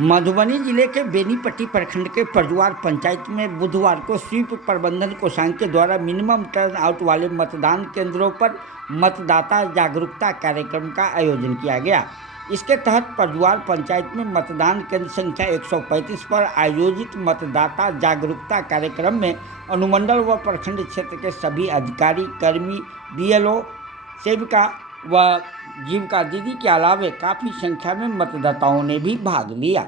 मधुबनी जिले के बेनीपट्टी प्रखंड के परजुआर पंचायत में बुधवार को स्वीप प्रबंधन कोषांग के द्वारा मिनिमम टर्न आउट वाले मतदान केंद्रों पर मतदाता जागरूकता कार्यक्रम का आयोजन किया गया। इसके तहत परजुआर पंचायत में मतदान केंद्र संख्या 135 पर आयोजित मतदाता जागरूकता कार्यक्रम में अनुमंडल व प्रखंड क्षेत्र के सभी अधिकारी, कर्मी, बीएलओ, सेविका व जीविका दीदी के अलावे काफ़ी संख्या में मतदाताओं ने भी भाग लिया।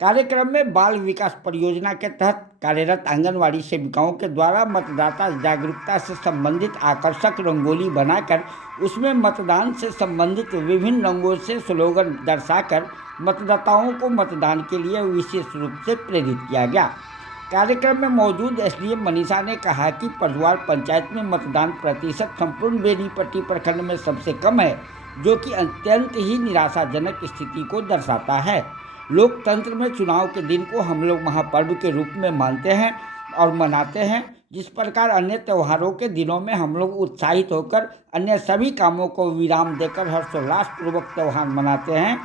कार्यक्रम में बाल विकास परियोजना के तहत कार्यरत आंगनवाड़ी सेविकाओं के द्वारा मतदाता जागरूकता से संबंधित आकर्षक रंगोली बनाकर उसमें मतदान से संबंधित विभिन्न रंगों से स्लोगन दर्शाकर मतदाताओं को मतदान के लिए विशेष रूप से प्रेरित किया गया। कार्यक्रम में मौजूद एसडीएम मनीषा ने कहा कि परजुआर पंचायत में मतदान प्रतिशत संपूर्ण बेनीपट्टी प्रखंड में सबसे कम है, जो कि अत्यंत ही निराशाजनक स्थिति को दर्शाता है। लोकतंत्र में चुनाव के दिन को हम लोग महापर्व के रूप में मानते हैं और मनाते हैं। जिस प्रकार अन्य त्योहारों के दिनों में हम लोग उत्साहित होकर अन्य सभी कामों को विराम देकर हर्षोल्लासपूर्वक त्यौहार मनाते हैं,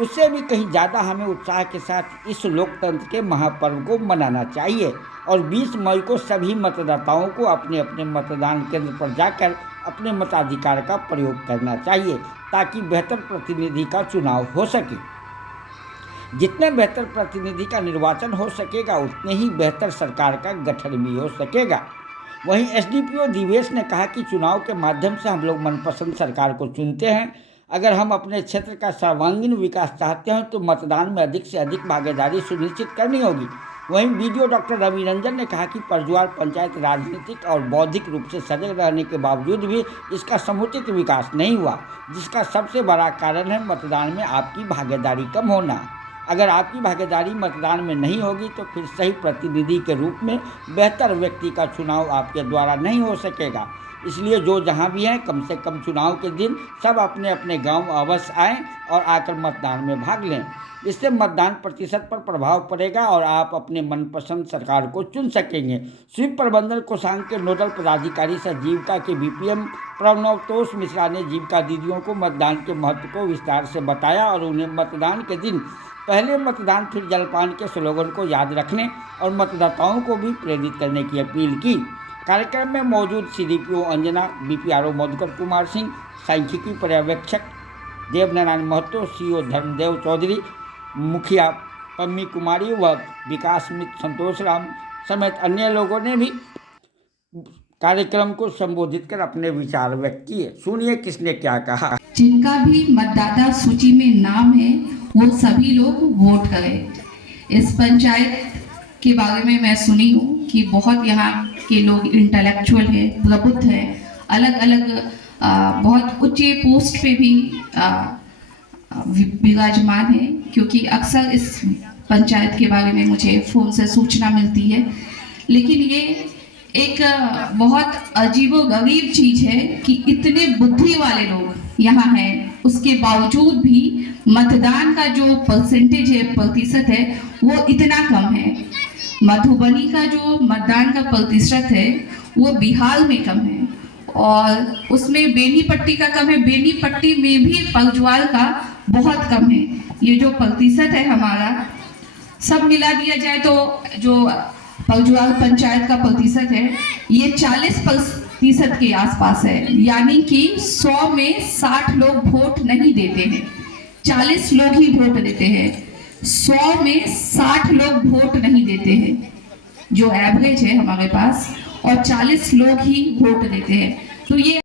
उससे भी कहीं ज़्यादा हमें उत्साह के साथ इस लोकतंत्र के महापर्व को मनाना चाहिए और 20 मई को सभी मतदाताओं को अपने अपने मतदान केंद्र पर जाकर अपने मताधिकार का प्रयोग करना चाहिए, ताकि बेहतर प्रतिनिधि का चुनाव हो सके। जितने बेहतर प्रतिनिधि का निर्वाचन हो सकेगा, उतने ही बेहतर सरकार का गठन भी हो सकेगा। वहीं एसडीपीओ दिवेश ने कहा कि चुनाव के माध्यम से हम लोग मनपसंद सरकार को चुनते हैं। अगर हम अपने क्षेत्र का सर्वांगीण विकास चाहते हैं तो मतदान में अधिक से अधिक भागीदारी सुनिश्चित करनी होगी। वहीं बीडीओ डॉक्टर रवि रंजन ने कहा कि परजुआर पंचायत राजनीतिक और बौद्धिक रूप से सजग रहने के बावजूद भी इसका समुचित विकास नहीं हुआ, जिसका सबसे बड़ा कारण है मतदान में आपकी भागीदारी कम होना। अगर आपकी भागीदारी मतदान में नहीं होगी तो फिर सही प्रतिनिधि के रूप में बेहतर व्यक्ति का चुनाव आपके द्वारा नहीं हो सकेगा। इसलिए जो जहां भी हैं, कम से कम चुनाव के दिन सब अपने अपने गांव अवश्य आएँ और आकर मतदान में भाग लें। इससे मतदान प्रतिशत पर प्रभाव पड़ेगा और आप अपने मनपसंद सरकार को चुन सकेंगे। स्वीप प्रबंधन कोषांग के नोडल पदाधिकारी सह जीविका के बीपीएम प्रणवतोष मिश्रा ने जीविका दीदियों को मतदान के महत्व को विस्तार से बताया और उन्हें मतदान के दिन पहले मतदान फिर जलपान के स्लोगन को याद रखने और मतदाताओं को भी प्रेरित करने की अपील की। कार्यक्रम में मौजूद सीडीपीओ अंजना, बीपीआरओ मधुकर कुमार सिंह, सांख्यिकी पर्यवेक्षक देवनारायण महतो, सीओ धर्मदेव चौधरी, मुखिया पम्मी कुमारी व विकास मित्र संतोष राम समेत अन्य लोगों ने भी कार्यक्रम को संबोधित कर अपने विचार व्यक्त किए। सुनिए किसने क्या कहा। जिनका भी मतदाता सूची में नाम है वो सभी लोग वोट करें। इस पंचायत के बारे में मैं सुनी हूँ कि बहुत यहाँ के लोग इंटेलेक्चुअल हैं, प्रबुद्ध हैं, अलग अलग बहुत उच्च पोस्ट पे भी विराजमान है, क्योंकि अक्सर इस पंचायत के बारे में मुझे फ़ोन से सूचना मिलती है। लेकिन ये एक बहुत अजीबोगरीब चीज़ है कि इतने बुद्धि वाले लोग यहाँ हैं, उसके बावजूद भी मतदान का जो परसेंटेज है, प्रतिशत है, वो इतना कम है। मधुबनी का जो मतदान का प्रतिशत है वो बिहार में कम है और उसमें बेनीपट्टी का कम है। बेनीपट्टी में भी परजुआर का बहुत कम है। ये जो प्रतिशत है हमारा, सब मिला दिया जाए तो जो परजुआर पंचायत का प्रतिशत है ये 40% के आसपास है। यानी कि 100 में 60 लोग वोट नहीं देते हैं, 40 लोग ही वोट देते हैं। 100 में 60 लोग वोट नहीं देते हैं जो एवरेज है हमारे पास, और 40 लोग ही वोट देते हैं। तो ये